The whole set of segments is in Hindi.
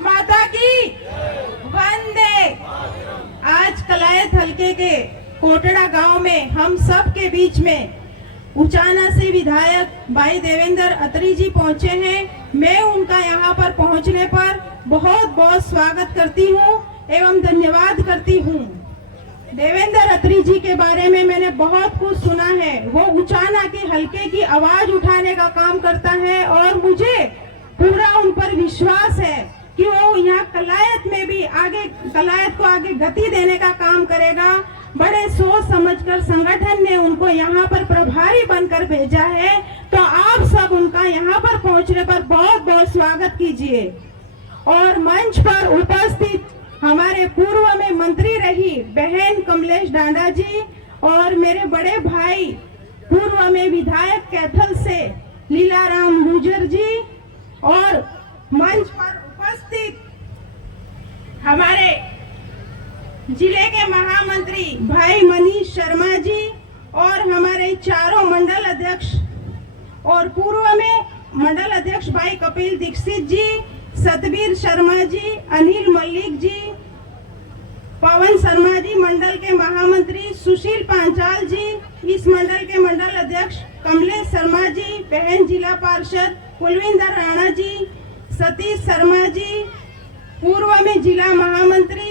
माता की वंदे। आज कलायत हल्के के कोटड़ा गांव में हम सब के बीच में उचाना से विधायक भाई देवेंद्र अत्री जी पहुंचे हैं। मैं उनका यहां पर पहुंचने पर बहुत बहुत स्वागत करती हूं एवं धन्यवाद करती हूं। देवेंद्र अत्री जी के बारे में मैंने बहुत कुछ सुना है। वो उचाना के हल्के की आवाज उठाने का काम करता है और मुझे पूरा उन पर विश्वास है कि वो यहाँ कलायत में भी कलायत को आगे गति देने का काम करेगा। बड़े सोच समझकर संगठन ने उनको यहाँ पर प्रभारी बनकर भेजा है, तो आप सब उनका यहाँ पर पहुँचने पर बहुत बहुत स्वागत कीजिए। और मंच पर उपस्थित हमारे पूर्व में मंत्री रही बहन कमलेश डांडा जी और मेरे बड़े भाई पूर्व में विधायक कैथल से लीलाराम गुजर जी और मंच पर उपस्थित हमारे जिले के महामंत्री भाई मनीष शर्मा जी और हमारे चारों मंडल अध्यक्ष और पूर्व में मंडल अध्यक्ष भाई कपिल दीक्षित जी, सतबीर शर्मा जी, अनिल मल्लिक जी, पवन शर्मा जी, मंडल के महामंत्री सुशील पांचाल जी, इस मंडल के मंडल अध्यक्ष कमलेश शर्मा जी, बहन जिला पार्षद कुलविंदर राणा जी, सतीश शर्मा जी, पूर्व में जिला महामंत्री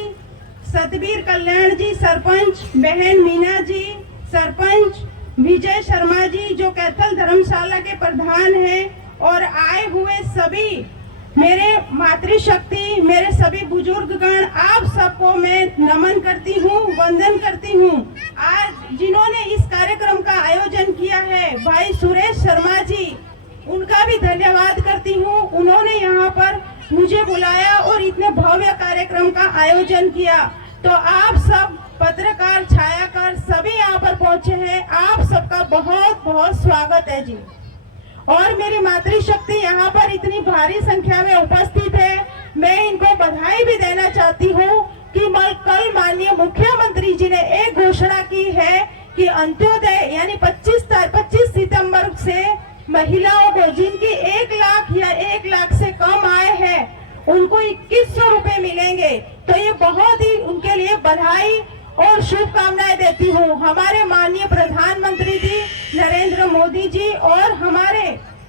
सतबीर कल्याण जी, सरपंच बहन मीना जी, सरपंच विजय शर्मा जी जो कैथल धर्मशाला के प्रधान हैं, और आए हुए सभी मेरे मातृशक्ति, मेरे सभी बुजुर्गगण, आप सबको मैं नमन करती हूँ, वंदन करती हूँ। आज जिन्होंने इस कार्यक्रम का आयोजन किया है भाई सुरेश शर्मा जी, उनका भी धन्यवाद करती हूँ। उन्होंने यहाँ पर मुझे बुलाया और इतने भव्य कार्यक्रम का आयोजन किया। तो आप सब पत्रकार, छायाकार सभी यहाँ पर पहुँचे हैं, आप सबका बहुत बहुत स्वागत है जी। और मेरी मातृशक्ति यहाँ पर इतनी भारी संख्या में उपस्थित है, मैं इनको बधाई भी देना चाहती हूँ कि कल माननीय मुख्यमंत्री जी ने एक घोषणा की है कि अंत्योदय यानी 25 सितंबर से महिलाओं को जिनकी 1 लाख या 1 लाख से कम आय है उनको 2100 रुपए मिलेंगे। तो ये बहुत ही उनके लिए बधाई और शुभकामनाएं देती हूँ। हमारे माननीय प्रधानमंत्री जी नरेंद्र मोदी जी और हमारे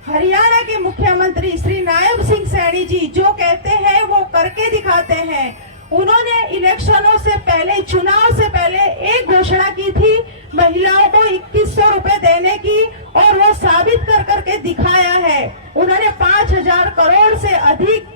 हरियाणा के मुख्यमंत्री श्री नायब सिंह सैनी जी जो कहते हैं वो करके दिखाते हैं। उन्होंने इलेक्शनों से पहले, चुनाव से पहले एक घोषणा की थी महिलाओं को 2100 रुपए देने की, और वो साबित कर करके दिखाया है। उन्होंने 5000 करोड़ से अधिक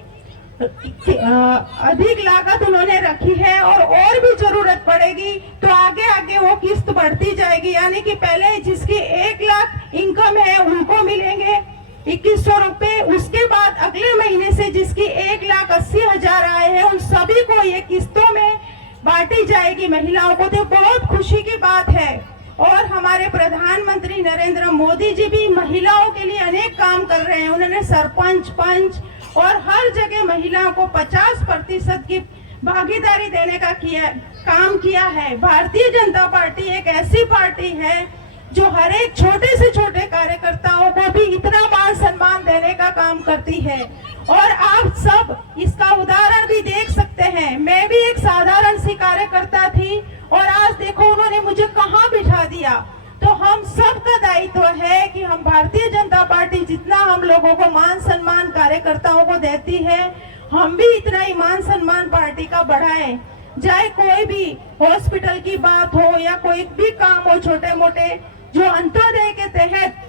लागत उन्होंने रखी है और भी जरूरत पड़ेगी तो आगे आगे वो किस्त बढ़ती जाएगी। यानी कि पहले जिसकी 1 लाख इनकम है उनको मिलेंगे 2100 रुपए, उसके बाद अगले महीने से जिसकी 1,80,000 आए हैं उन सभी को ये किस्तों में बांटी जाएगी महिलाओं को। तो बहुत खुशी की बात है। और हमारे प्रधानमंत्री नरेंद्र मोदी जी भी महिलाओं के लिए अनेक काम कर रहे हैं। उन्होंने सरपंच, पंच और हर जगह महिलाओं को 50% की भागीदारी देने का काम किया है। भारतीय जनता पार्टी एक ऐसी पार्टी है जो हर एक छोटे से छोटे कार्यकर्ताओं को भी इतना मान सम्मान देने का काम करती है। और आप सब इसका उदाहरण भी देख सकते हैं। मैं भी एक साधारण सी कार्यकर्ता थी और आज देखो उन्होंने मुझे कहाँ बिठा दिया। तो हम सब का दायित्व है कि हम भारतीय जनता पार्टी जितना हम लोगों को मान सम्मान कार्यकर्ताओं को देती है, हम भी इतना ईमान सम्मान पार्टी का बढ़ाएं। चाहे कोई भी हॉस्पिटल की बात हो या कोई भी काम हो, छोटे मोटे जो अंत्योदय के तहत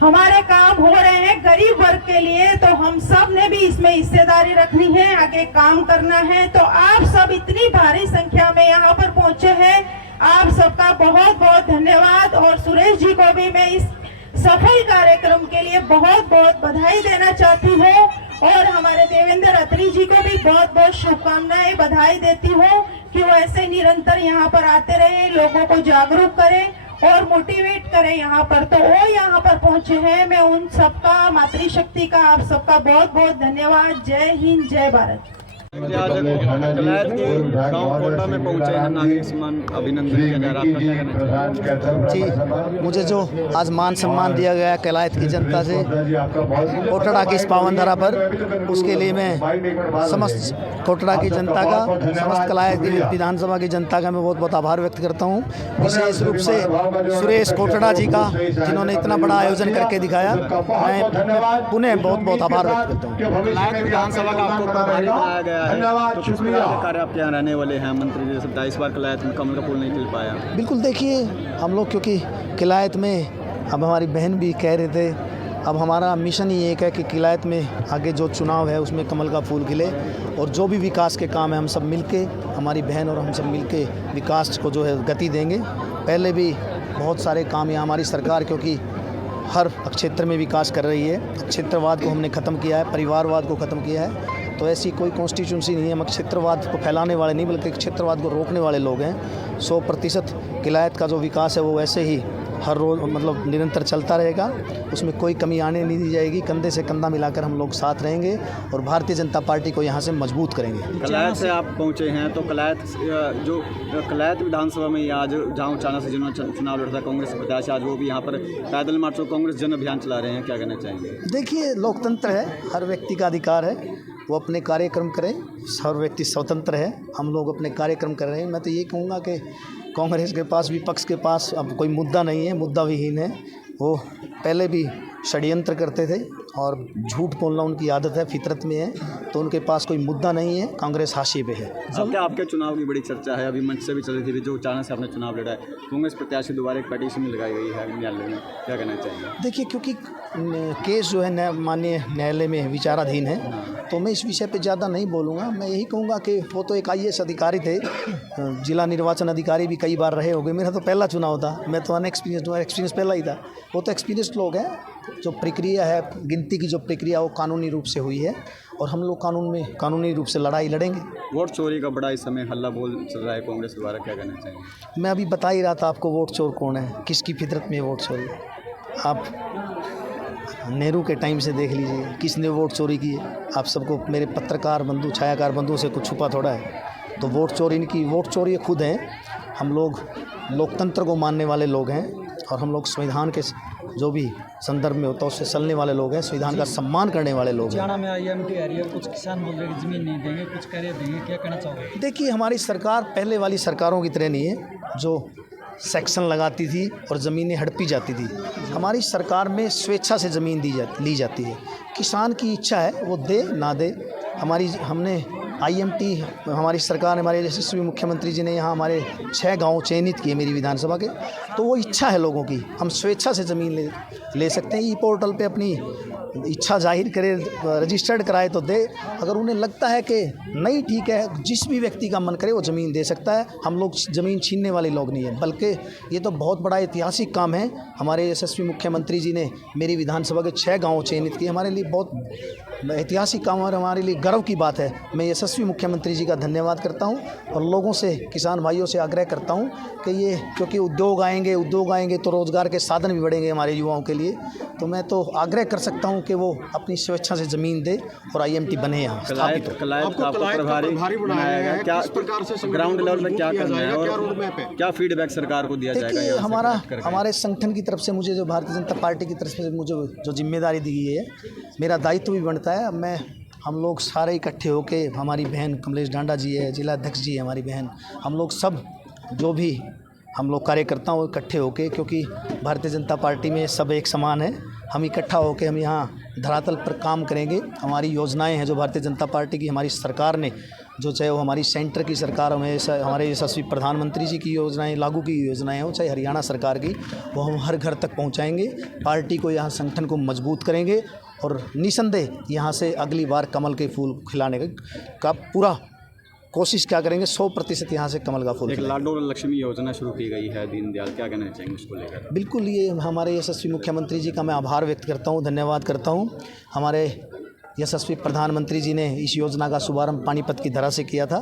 हमारे काम हो रहे हैं गरीब वर्ग के लिए, तो हम सब ने भी इसमें हिस्सेदारी रखनी है, आगे काम करना है। तो आप सब इतनी भारी संख्या में यहाँ पर पहुंचे हैं, आप सबका बहुत बहुत धन्यवाद। और सुरेश जी को भी मैं इस सफल कार्यक्रम के लिए बहुत बहुत बधाई देना चाहती हूँ, और हमारे देवेंद्र अत्री जी को भी बहुत बहुत शुभकामनाएं, बधाई देती हूँ कि वो ऐसे निरंतर यहाँ पर आते रहे, लोगों को जागरूक करें और मोटिवेट करें यहाँ पर। तो वो यहाँ पर पहुंचे हैं, मैं उन सबका, मातृशक्ति का आप सबका बहुत बहुत धन्यवाद। जय हिंद, जय भारत। आज कलायत के गांव कोटा में पहुंचे हैं, नागरिक सम्मान अभिनंदन किया जा रहा है। जी, मुझे जो आज मान सम्मान दिया गया है कलायत की जनता से कोटड़ा की इस पावन धरा पर, उसके लिए मैं समस्त कोटड़ा की जनता का, समस्त कलायत की विधानसभा की जनता का मैं बहुत बहुत आभार व्यक्त करता हूँ। विशेष रूप से सुरेश कोटड़ा जी का, जिन्होंने इतना बड़ा आयोजन करके दिखाया, मैं पुनः बहुत बहुत आभार व्यक्त करता हूँ। कलायत विधानसभा का आपको प्रभारी बनाया गया है, तो किस प्रकार के कार्य आपके यहाँ रहने वाले हैं? मंत्री जी सब इस बार कलायत में कमल का फूल नहीं खिल पाया। बिल्कुल, देखिए हम लोग क्योंकि किलायत में, अब हमारी बहन भी कह रहे थे, अब हमारा मिशन ही एक है कि किलायत में आगे जो चुनाव है उसमें कमल का फूल खिले, और जो भी विकास के काम है हम सब मिलके, हमारी बहन और हम सब मिलके विकास को जो है गति देंगे। पहले भी बहुत सारे काम यहाँ हमारी सरकार, क्योंकि हर क्षेत्र में विकास कर रही है, क्षेत्रवाद को हमने ख़त्म किया है, परिवारवाद को ख़त्म किया है। तो ऐसी कोई कॉन्स्टिट्यूंसी नहीं है, हम क्षेत्रवाद को फैलाने वाले नहीं बल्कि क्षेत्रवाद को रोकने वाले लोग हैं। 100% किलायत का जो विकास है वो वैसे ही हर रोज़ मतलब निरंतर चलता रहेगा, उसमें कोई कमी आने नहीं दी जाएगी। कंधे से कंधा मिलाकर हम लोग साथ रहेंगे और भारतीय जनता पार्टी को यहाँ से मजबूत करेंगे। कलायत से आप पहुँचे हैं, तो कलायत जो कलायत विधानसभा में आज जहाँ उचाना से जिन्होंने चुनाव लड़ा था कांग्रेस प्रत्याशी, आज वो भी यहाँ पर पैदल मार्च और कांग्रेस जन अभियान चला रहे हैं, क्या कहना चाहेंगे? देखिए, लोकतंत्र है, हर व्यक्ति का अधिकार है वो अपने कार्यक्रम करें, हर व्यक्ति स्वतंत्र है, हम लोग अपने कार्यक्रम कर रहे हैं। मैं तो ये कहूँगा कि कांग्रेस के पास, विपक्ष के पास अब कोई मुद्दा नहीं है, मुद्दा विहीन है। वो पहले भी षड्यंत्र करते थे और झूठ बोलना उनकी आदत है, फितरत में है, तो उनके पास कोई मुद्दा नहीं है। कांग्रेस हाशिए पे है। क्या आपके चुनाव की बड़ी चर्चा है, अभी मंच से भी चल रही थी, जो अचानक से आपने चुनाव लड़ा है, कांग्रेस प्रत्याशी दोबारा एक पिटीशन में लगाई गई है न्यायालय में, क्या कहना चाहिए? देखिए, क्योंकि केस जो है माननीय न्यायालय में विचाराधीन है, तो मैं इस विषय पे ज़्यादा नहीं बोलूँगा। मैं यही कहूँगा कि वो तो एक IAS अधिकारी थे, जिला निर्वाचन अधिकारी भी कई बार रहे होंगे। मेरा तो पहला चुनाव था, मैं तो अनएक्सपीरियंस हूँ, एक्सपीरियंस पहला ही था। वो तो एक्सपीरियंस्ड लोग हैं। जो प्रक्रिया है, गिनती की जो प्रक्रिया, वो कानूनी रूप से हुई है और हम लोग कानूनी रूप से लड़ाई लड़ेंगे। वोट चोरी का बड़ा इस समय हल्ला बोल चल रहा है कांग्रेस द्वारा, क्या कहना चाहिए? मैं अभी बता ही रहा था आपको, वोट चोर कौन है, किसकी फितरत में वोट चोरी है। आप नेहरू के टाइम से देख लीजिए, किसने वोट चोरी की है। आप सबको, मेरे पत्रकार बंधु, छायाकार बंधुओं से कुछ छुपा थोड़ा है। तो वोट चोरी इनकी, वोट चोरी खुद हैं। हम लोग लोकतंत्र को मानने वाले लोग हैं और हम लोग संविधान के जो भी संदर्भ में होता है उससे चलने वाले लोग हैं, संविधान का सम्मान करने वाले लोग हैं। हरियाणा में IMT आ रही है, कुछ किसान बोल रहे हैं ज़मीन नहीं देंगे, कुछ करे देंगे, क्या कहना चाहोगे? देखिए, हमारी सरकार पहले वाली सरकारों की तरह नहीं है जो सेक्शन लगाती थी और ज़मीनें हड़पी जाती थी। हमारी सरकार में स्वेच्छा से ज़मीन ली जाती है। किसान की इच्छा है वो दे ना दे। हमने IMT, हमारी सरकार ने, हमारे यशस्वी मुख्यमंत्री जी ने यहाँ हमारे 6 गांव चयनित किए मेरी विधानसभा के, तो वो इच्छा है लोगों की, हम स्वेच्छा से ज़मीन ले सकते हैं। पोर्टल पे अपनी इच्छा जाहिर करे, रजिस्टर्ड कराए तो दे। अगर उन्हें लगता है कि नहीं ठीक है, जिस भी व्यक्ति का मन करे वो ज़मीन दे सकता है। हम लोग ज़मीन छीनने वाले लोग नहीं हैं, बल्कि ये तो बहुत बड़ा ऐतिहासिक काम है। हमारे यशस्वी मुख्यमंत्री जी ने मेरी विधानसभा के 6 गाँव चयनित किए, हमारे लिए बहुत ऐतिहासिक काम और हमारे लिए गर्व की बात है। मैं यशस्वी मुख्यमंत्री जी का धन्यवाद करता हूं और लोगों से, किसान भाइयों से आग्रह करता हूं कि ये, क्योंकि उद्योग आएंगे तो रोज़गार के साधन भी बढ़ेंगे हमारे युवाओं के लिए। तो मैं तो आग्रह कर सकता हूं कि वो अपनी स्वेच्छा से ज़मीन दे और IMT बने यहाँ स्थापित हो। कलायत का आपको प्रभारी बनाया गया, क्या प्रकार से ग्राउंड लेवल में क्या करना है और क्या फीडबैक सरकार को दिया जाएगा? देखिए, हमारे संगठन की तरफ से मुझे, जो भारतीय जनता पार्टी की तरफ से मुझे जो जिम्मेदारी दी गई है, मेरा दायित्व भी बनता है। हम लोग सारे इकट्ठे होके, हमारी बहन कमलेश डांडा जी है, जिला अध्यक्ष जी है हमारी बहन, हम लोग सब जो भी हम लोग कार्यकर्ता हो इकट्ठे होके, क्योंकि भारतीय जनता पार्टी में सब एक समान है, हम इकट्ठा होकर हम यहाँ धरातल पर काम करेंगे। हमारी योजनाएं हैं जो भारतीय जनता पार्टी की हमारी सरकार ने, जो चाहे वो हमारी सेंटर की सरकार हमारे यशस्वी प्रधानमंत्री जी की योजनाएं लागू की योजनाएं हो, चाहे हरियाणा सरकार की, वो हम हर घर तक पहुंचाएंगे। पार्टी को यहाँ संगठन को मजबूत करेंगे और निसंदेह यहाँ से अगली बार कमल के फूल खिलाने का पूरा कोशिश क्या करेंगे, 100% यहाँ से कमल का फूल एक खिलाएंगे। लाडो लक्ष्मी योजना शुरू की गई है दीनदयाल, क्या कहना चाहेंगे उसको लेकर? बिल्कुल, ये हमारे यशस्वी मुख्यमंत्री जी का मैं आभार व्यक्त करता हूँ, धन्यवाद करता हूँ। हमारे यशस्वी प्रधानमंत्री जी ने इस योजना का शुभारंभ पानीपत की धरा से किया था।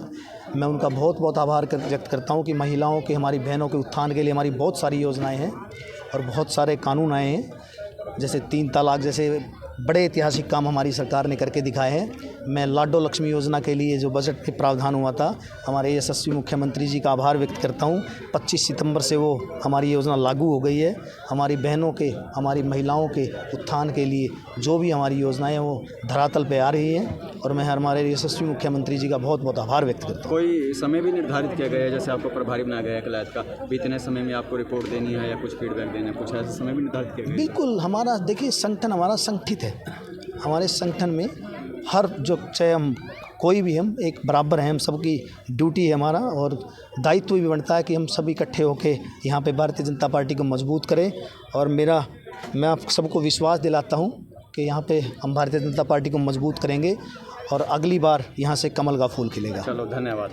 मैं उनका बहुत बहुत आभार व्यक्त करता हूँ कि महिलाओं के, हमारी बहनों के उत्थान के लिए हमारी बहुत सारी योजनाएं हैं और बहुत सारे कानून आए हैं, जैसे 3 तलाक जैसे बड़े ऐतिहासिक काम हमारी सरकार ने करके दिखाए हैं। मैं लाडो लक्ष्मी योजना के लिए जो बजट में प्रावधान हुआ था, हमारे यशस्वी मुख्यमंत्री जी का आभार व्यक्त करता हूँ। 25 सितंबर से वो हमारी योजना लागू हो गई है। हमारी बहनों के, हमारी महिलाओं के उत्थान के लिए जो भी हमारी योजनाएं हैं वो धरातल पे आ रही हैं और मैं हमारे यशस्वी मुख्यमंत्री जी का बहुत बहुत आभार व्यक्त करता हूँ। कोई समय भी निर्धारित किया गया है, जैसे आपको प्रभारी बनाया गया है कलायत का, इतने समय में आपको रिपोर्ट देनी है या कुछ फीडबैक देना है, कुछ ऐसा समय भी निर्धारित किया गया है? बिल्कुल, हमारा देखिए संगठन हमारा संगठित है। हमारे संगठन में हर जो, चाहे हम कोई भी, हम एक बराबर हैं, हम सबकी ड्यूटी है हमारा और दायित्व भी बनता है कि हम सभी इकट्ठे होकर यहाँ पे भारतीय जनता पार्टी को मजबूत करें। और मैं आप सबको विश्वास दिलाता हूँ कि यहाँ पे हम भारतीय जनता पार्टी को मजबूत करेंगे और अगली बार यहाँ से कमल का फूल खिलेगा। चलो, धन्यवाद।